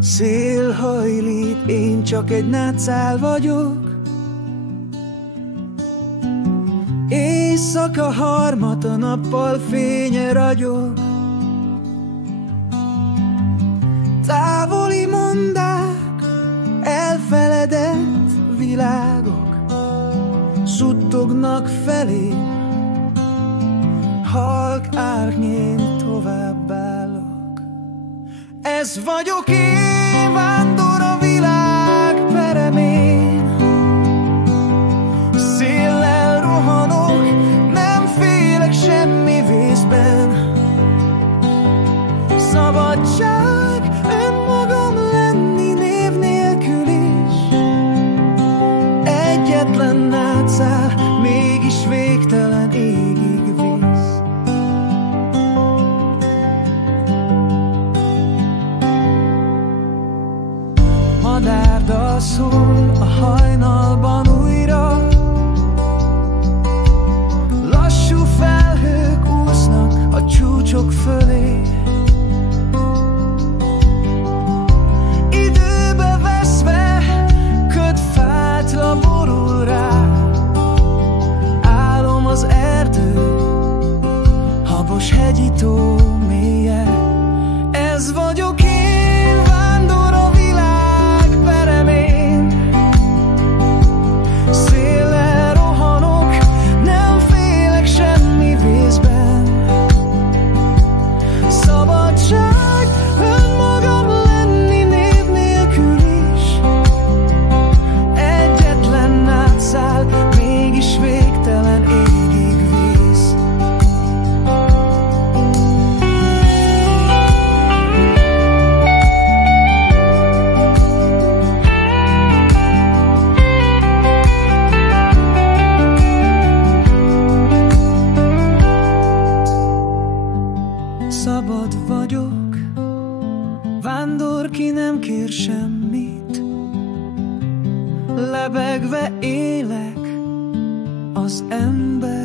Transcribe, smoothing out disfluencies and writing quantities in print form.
Szél hajlít, én csak egy nátszál vagyok. Éjszaka harmat, a nappal fénye ragyog. Távoli mondák, elfeledett világok suttognak felé, halk árnyén továbbállok. Ez vagyok én, vándor a világ peremén. Széllel rohanok, nem félek semmi vészben. Szabadság, önmagam lenni név nélkül is. Egyetlen nátszál, mégis végtelen égig visz. Madárdal szól a hajnalban újra. Lassú felhők úsznak a csúcsok fölé. Időbe veszve ködfátla borul rá. Álom az erdő, habos hegyi tó mélye. Ez vagyok én, vándor a világ peremén. Széllel rohanok, nem félek semmi vészben. Szabadság, önmagam lenni név nélkül is. Egyetlen nátszál, mégis végtelen égig víz. Szabad vagyok, vándor, ki nem kér semmit. Lebegve élek az ember